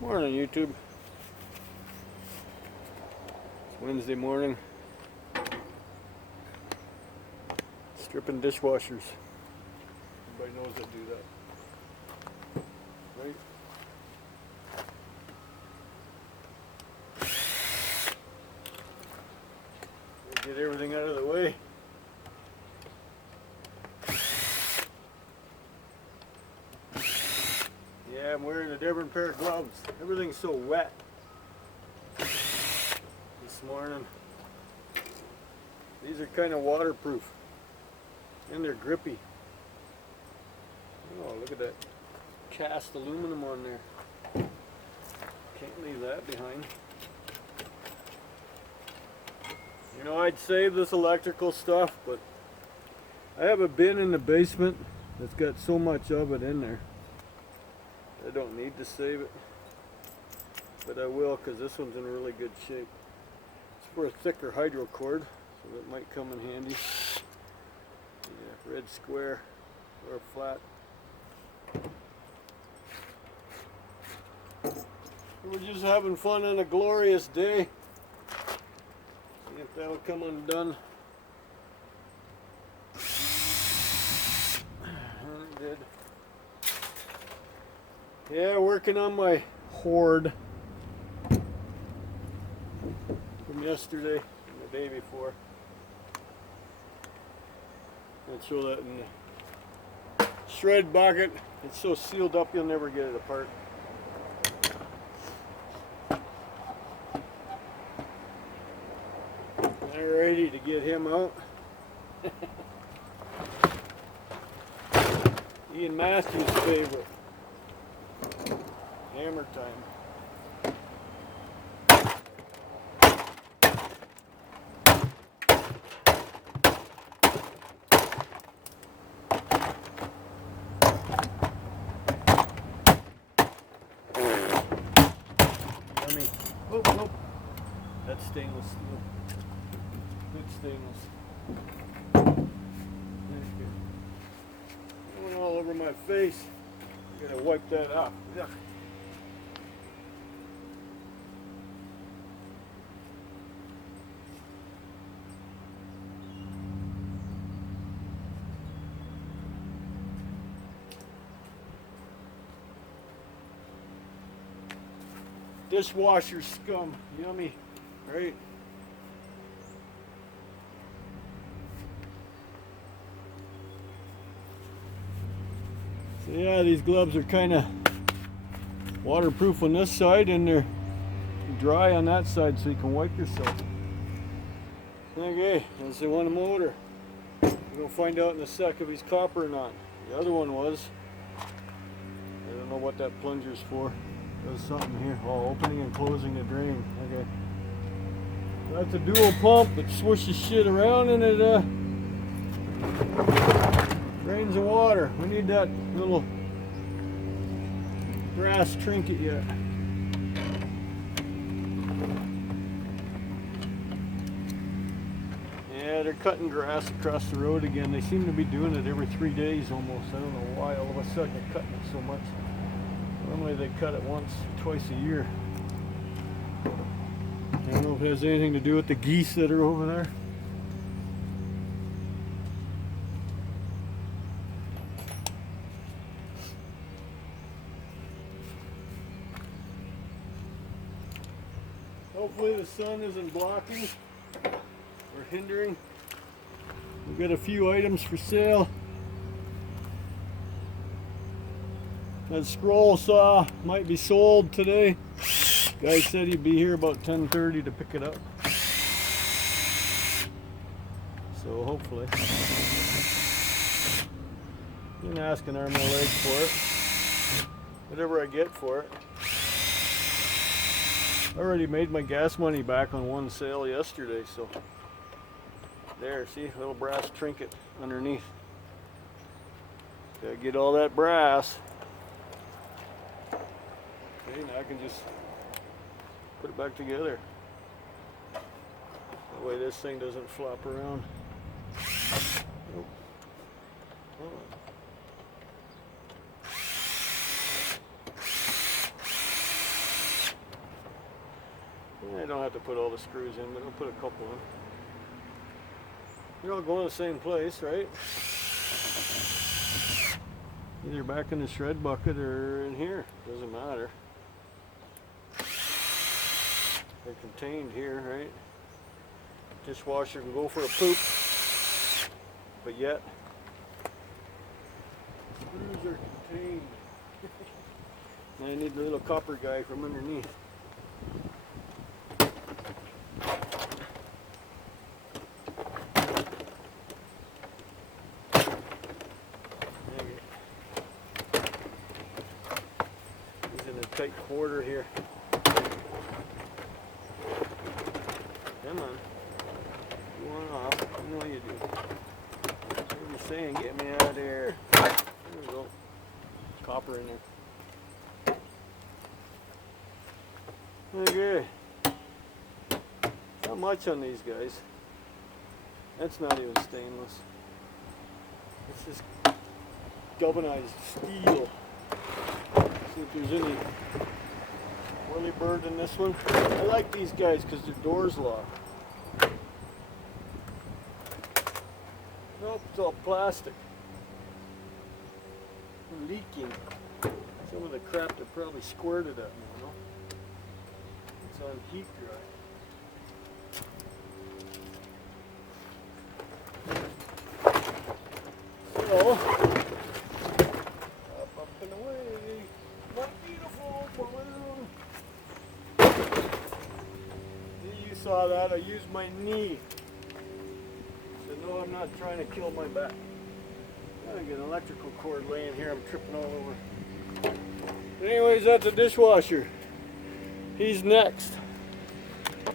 Morning, YouTube. It's Wednesday morning. Stripping dishwashers. Everybody knows I do that, right? Get everything out of the way. Yeah, I'm wearing a different pair of gloves. Everything's so wet this morning. These are kind of waterproof and they're grippy. Oh, look at that cast aluminum on there. Can't leave that behind. You know, I'd save this electrical stuff, but I have a bin in the basement that's got so much of it in there. I don't need to save it, but I will because this one's in really good shape. It's for a thicker hydro cord, so that might come in handy. Yeah, red square or flat. We're just having fun on a glorious day. See if that'll come undone. And it did. Yeah, working on my hoard from yesterday and the day before. I'll show that in the shred bucket. It's so sealed up you'll never get it apart. Alrighty, to get him out. Ian Matthews' favorite. Hammer time. Yummy. Oh, oh. That's stainless steel. Good stainless. Going all over my face. I gotta wipe that off. Yeah. Dishwasher scum, yummy, right? So yeah, these gloves are kind of waterproof on this side and they're dry on that side so you can wipe yourself. Okay, that's the one motor. We're going to find out in a sec if he's copper or not. The other one was. I don't know what that plunger's for. There's something here. Oh, opening and closing the drain. Okay. That's a dual pump that swishes shit around and it drains the water. We need that little brass trinket yet. Yeah, they're cutting grass across the road again. They seem to be doing it every 3 days almost. I don't know why all of a sudden they're cutting it so much. Normally they cut it once, twice a year. I don't know if it has anything to do with the geese that are over there. Hopefully the sun isn't blocking or hindering. We've got a few items for sale. That scroll saw might be sold today. Guy said he'd be here about 10:30 to pick it up. So hopefully. Been asking arm and a leg for it. Whatever I get for it. I already made my gas money back on one sale yesterday, so there, see, little brass trinket underneath. Gotta get all that brass. Okay, now I can just put it back together. That way this thing doesn't flop around. Oh. Oh. I don't have to put all the screws in, but I'll put a couple in. They're all going to the same place, right? Either back in the shred bucket or in here. Doesn't matter. They're contained here, right? Dishwasher can go for a poop, but yet screws are contained. I need the little copper guy from underneath. He's in a tight quarter here. Come on. You want off. You know you do. What are you saying? Get me out of there. There we go. Copper in there. Okay. Not much on these guys. That's not even stainless. It's just galvanized steel. See if there's any whirly bird in this one. I like these guys because their door's locked. Nope, it's all plastic. Leaking. Some of the crap that probably squirted at me, you know? It's on heat dry. So, up and away, my beautiful balloon. You saw that, I used my knee. So no, I'm not trying to kill my back. I got an electrical cord laying here, I'm tripping all over. Anyways, that's a dishwasher. He's next.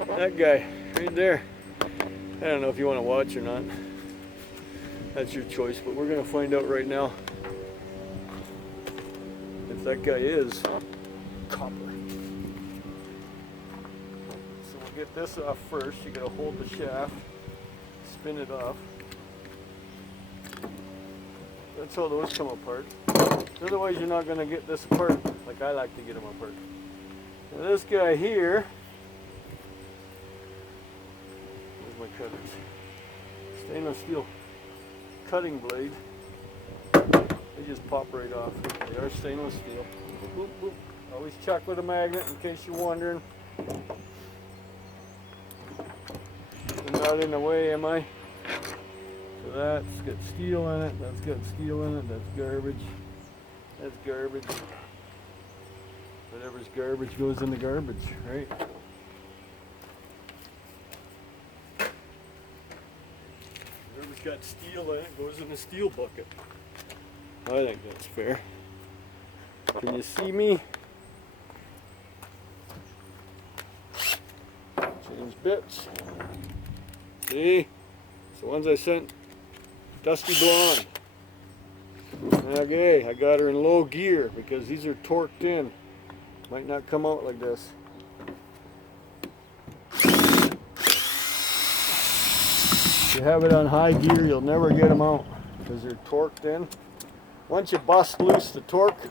That guy, right there. I don't know if you want to watch or not. That's your choice, but we're going to find out right now if that guy is copper. So we'll get this off first. You got to hold the shaft, spin it off. That's how those come apart. Otherwise, you're not going to get this apart like I like to get them apart. Now this guy here, where's my cutters? Stainless steel cutting blade. They just pop right off. They are stainless steel. Boop, boop. Always check with a magnet in case you're wondering. I'm not in the way, am I? So that's got steel in it. That's got steel in it. That's garbage. That's garbage. Whatever's garbage goes in the garbage, right? Whatever's got steel in it goes in the steel bucket. I think that's fair. Can you see me? Change bits. See? It's the ones I sent dusty blonde. Okay, I got her in low gear because these are torqued in. Might not come out like this. If you have it on high gear, you'll never get them out because they're torqued in. Once you bust loose the torque,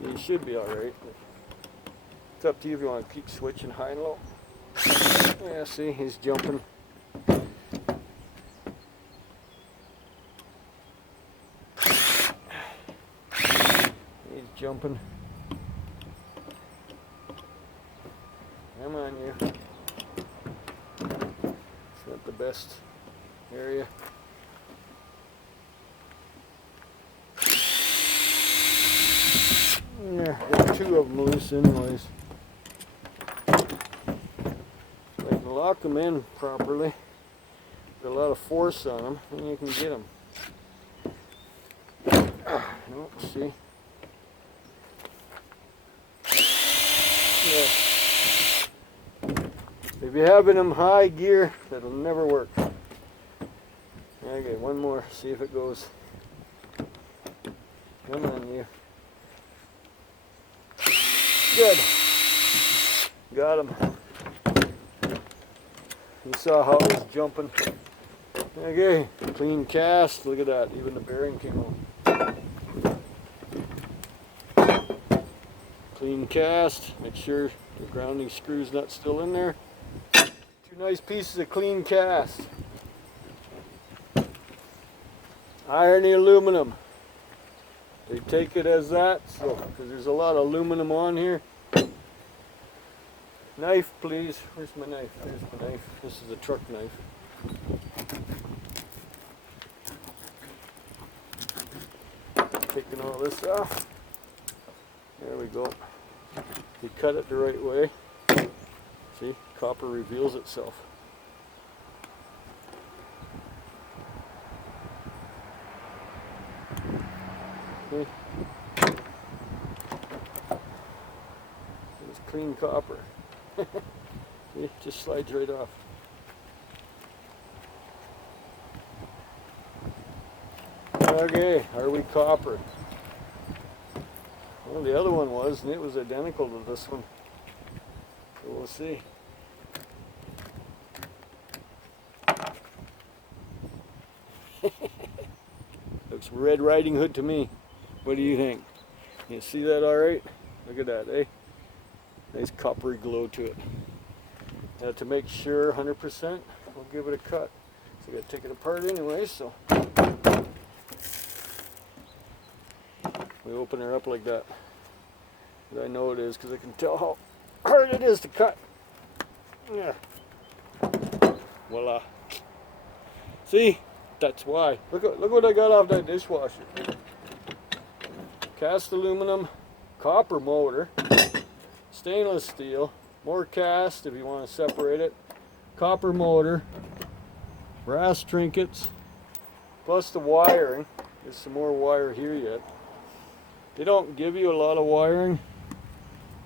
you should be alright. It's up to you if you want to keep switching high and low. Yeah, see, he's jumping. He's jumping. Come on, you. It's not the best area. Yeah, got two of them loose anyways. So I can lock them in properly. Got a lot of force on them, and you can get them. Nope, see? Yeah. If you have it in high gear, that'll never work. Okay, one more, see if it goes. Come on, you. Good. Got him. You saw how it was jumping. Okay, clean cast. Look at that. Even the bearing came off. Clean Clean cast. Make sure the grounding screw's not still in there. Two nice pieces of clean cast. Irony aluminum. They take it as that, so because there's a lot of aluminum on here. Knife, please. Where's my knife? There's my knife. This is a truck knife. Taking all this off. There we go. You cut it the right way. See, copper reveals itself. Okay. It's clean copper. See, it just slides right off. Okay, are we copper? Well, the other one was, and it was identical to this one. So we'll see. Looks Red Riding Hood to me. What do you think? You see that all right? Look at that, eh? Nice coppery glow to it. Now to make sure 100%, we'll give it a cut. So I gotta take it apart anyway, so. We open her up like that. But I know it is because I can tell how hard it is to cut. Yeah. Voila. See? That's why. Look what I got off that dishwasher. Cast aluminum, copper motor, stainless steel, more cast if you want to separate it, copper motor, brass trinkets, plus the wiring. There's some more wire here yet. They don't give you a lot of wiring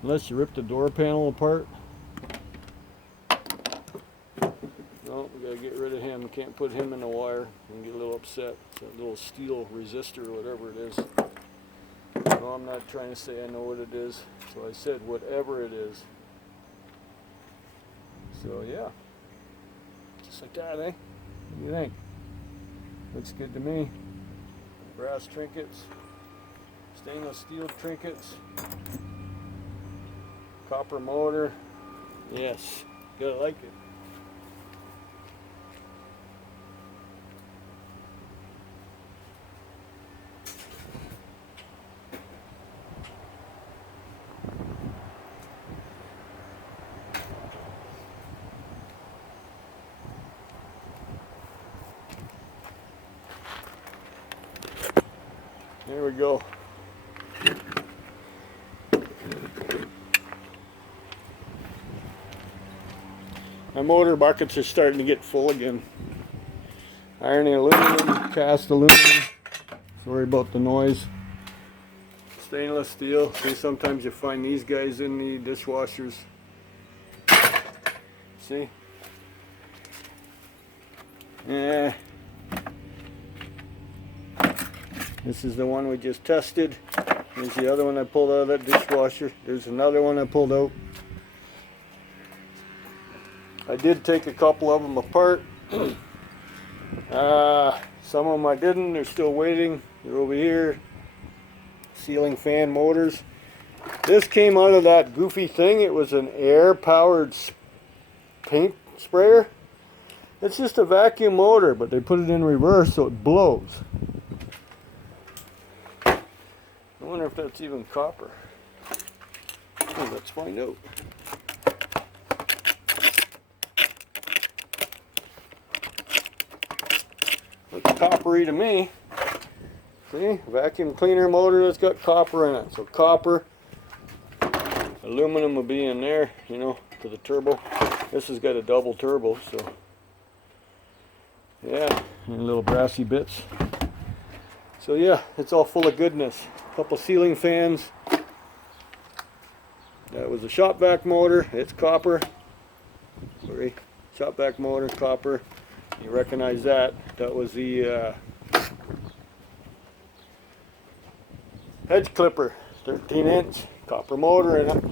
unless you rip the door panel apart. No, we gotta get rid of him. Can't put him in the wire and get a little upset. It's a little steel resistor or whatever it is. No, I'm not trying to say I know what it is. So I said whatever it is. So yeah, just like that, eh? What do you think? Looks good to me. Brass trinkets. Stainless steel trinkets, copper motor, yes, gotta like it. There we go. My motor buckets are starting to get full again. Irony aluminum, cast aluminum. Sorry about the noise. Stainless steel. See, sometimes you find these guys in the dishwashers. See? Yeah. This is the one we just tested. There's the other one I pulled out of that dishwasher. There's another one I pulled out. I did take a couple of them apart. Some of them I didn't. They're still waiting. They're over here. Ceiling fan motors. This came out of that goofy thing. It was an air-powered paint sprayer. It's just a vacuum motor, but they put it in reverse so it blows. I wonder if that's even copper. Oh, let's find out. Looks coppery to me. See, vacuum cleaner motor that's got copper in it. So copper, aluminum will be in there, you know, to the turbo. This has got a double turbo, so yeah, and little brassy bits. So yeah, it's all full of goodness. A couple ceiling fans. That was a shop vac motor. It's copper. Sorry, shop vac motor, copper. You recognize that. That was the hedge clipper, 13-inch, copper motor in it.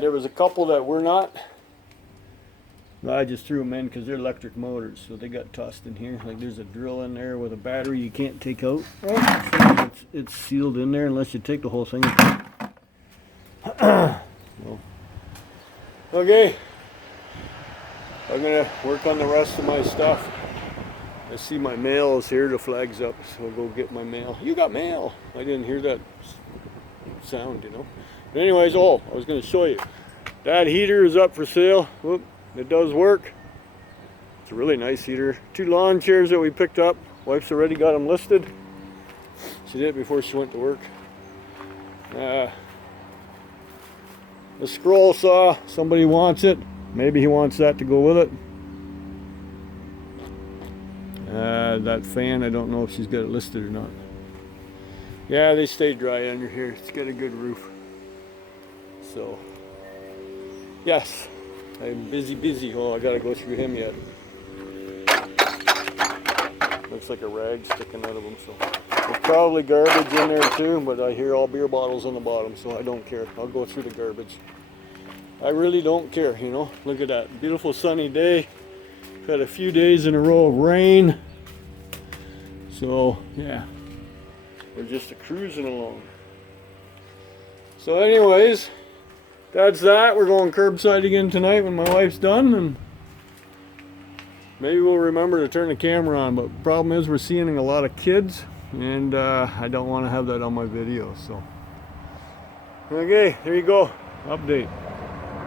There was a couple that were not. I just threw them in because they're electric motors, so they got tossed in here. Like there's a drill in there with a battery you can't take out. So it's sealed in there unless you take the whole thing apart. So, okay, I'm gonna work on the rest of my stuff. I see my mail is here, the flag's up, so I'll go get my mail. You got mail! I didn't hear that sound, you know. But anyways, I was gonna show you. That heater is up for sale. Whoop, it does work. It's a really nice heater. 2 lawn chairs that we picked up. Wife's already got them listed. She did it before she went to work. The scroll saw, somebody wants it. Maybe he wants that to go with it. That fan, I don't know if she's got it listed or not. Yeah, they stay dry under here. It's got a good roof. So, yes, I'm busy. Oh, I gotta go through him yet. Looks like a rag sticking out of him, so. There's probably garbage in there too, but I hear all beer bottles on the bottom, so I don't care. I'll go through the garbage. I really don't care, you know. Look at that beautiful sunny day. Had a few days in a row of rain. So, yeah. We're just cruising along. So anyways, that's that. We're going curbside again tonight when my wife's done, and maybe we'll remember to turn the camera on, but the problem is we're seeing a lot of kids, and I don't want to have that on my video, so. Okay, there you go. Update.